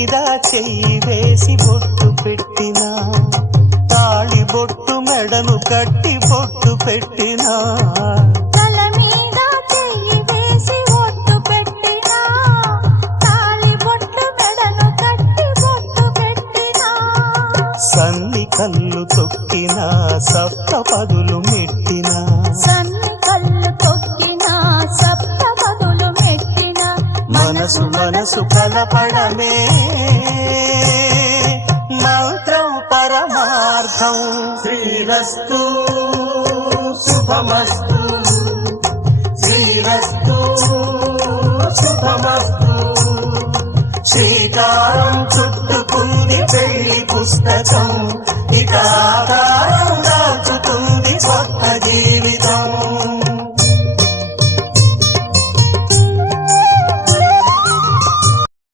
మీద చెయ్యి వేసి బొట్టు పెట్టినా, తాళి బొట్టు మెడను కట్టి బొట్టు పెట్టినా, తల మీద చెయ్యి వేసి బొట్టు పెట్టినా, తాళి బొట్టు మెడను కట్టి బొట్టు పెట్టినా, సన్ని కళ్ళు తొక్కినా సప్త పదులు మెట్టినా, సన్ని కళ్ళు తొక్కినా సప్త పదులు మెట్టినా, మనసు మనసు కలపడమే మంత్రం పరమార్థం. శ్రీరస్తు శుభమస్తు, శ్రీరస్తు శుభమస్తు. శ్రీకారం చుట్టుకుంది పెళ్లి పుస్తకం, ఇక ఆకారం దాచుతుంది స్వర్గం.